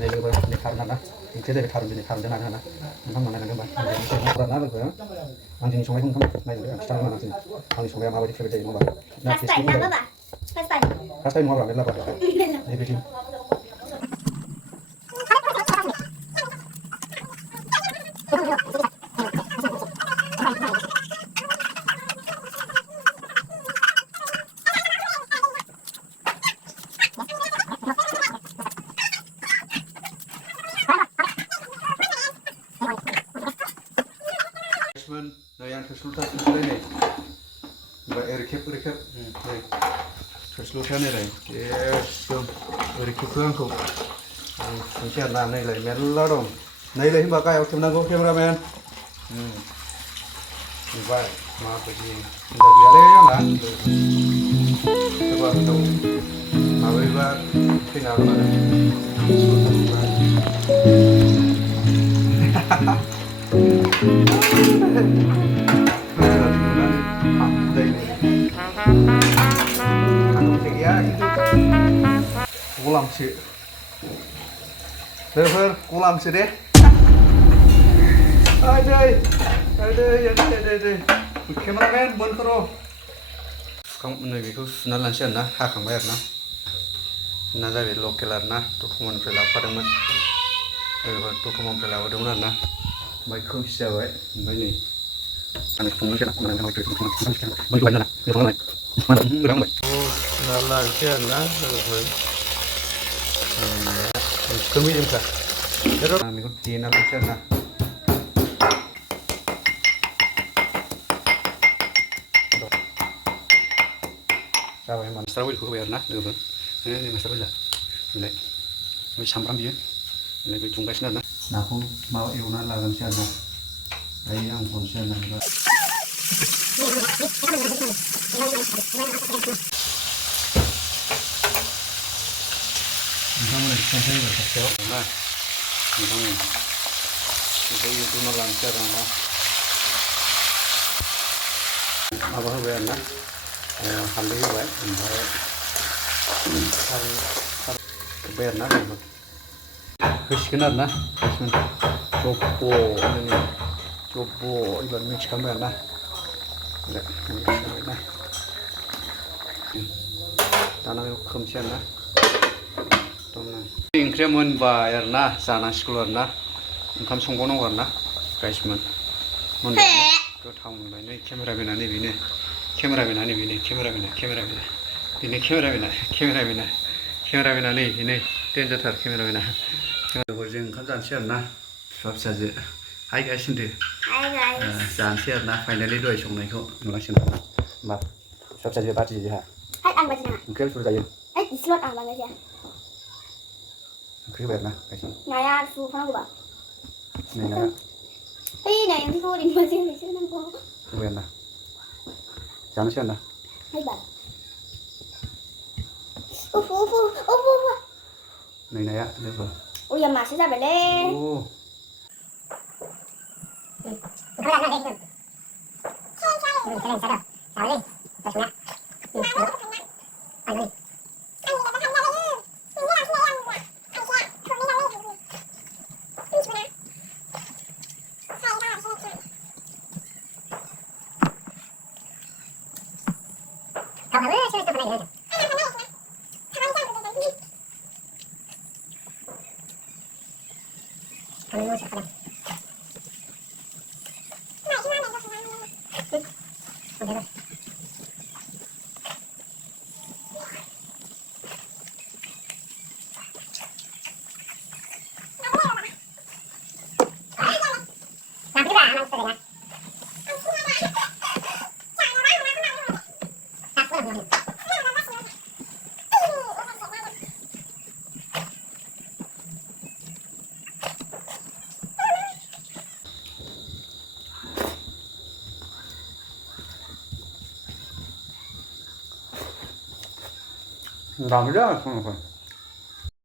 Đây là để khám nè, thế đây khám gì khám thế này nè, không mà này là cái bài, nó là cái anh chỉ sống không này nữa, sao mà anh chỉ sống mà đi chơi đây mà, Fast time nama ba? Fast time. Fast time mau berapa berapa? Ini bikin. Nah yang resultat itu ini, mbak recap, resultat ini, yes, recap aku, mungkin nanti lagi mellow dong, nanti lagi bakal aku menanggung kameramen, baik, maaf begini, udah biasa ya lah, coba tahu, apa ibarat, tinggal mana, Kulam sih, kulam sih deh. Ada, kameramen montro. Kamu nih begitu nalan sih na, hak bayar na. Na jadi lokalar na, dokumen pelapor teman, dokumen pelapor teman na. Baik kau siapa? Baik ni. Kami kumpulan kita, mana yang baik kita. Baik banyak lah, ni orang lain. Mana orang baik. Oh, nalan sih na. Kami yang sah. Terus kami ikut di nalan sih na. Sao em master will của bạn nát được không? Ini master will lah. Ini, ini sampram dia. Ini cái chúng cái này. Nah aku mau iuna lagan siapa? Ayo yang konsen nangga. Kamu lagi konsen berkecil? Nah, ini itu lancar nangga. Apa kabar nak? Alhamdulillah, kabar nak. Kışkınar na, kışkın, coba ini, coba iban mix kamera na, na, tanah itu kemsian na, tona. Increment bayar na, sana sekolah na, income songgono war na, guys man, mun, kau tahu mun, ini kamera bina ni bini, kamera bina ni bini, kamera bina, ini kamera bina ni, ini danger thar kamera bina. जों ओंखाम जानोसै आरो ना फिसा फिसाजो hi guys होनदो जानोसै आरो ना फाइनालि दहाय संनायखौ नुगासिनो होमबा फिसा फिसाजो बाजि जोंहा हाय आं बाजि नाङा ओंख्रिया बेसेबां जायो इसेल' आं बांद्राय जाया ओंख्रि होबाय आरो ना गाइस नाया सुफानांगौबा नै नाया नाय ओंख्रिखौ ओरैनो बाजि होनोसै नांगौ होबाय आरो ना जानोसै आरो ना हाय बार उफ नै नाया लोगो Oh ya masih sampai deh. Làm rất là không phải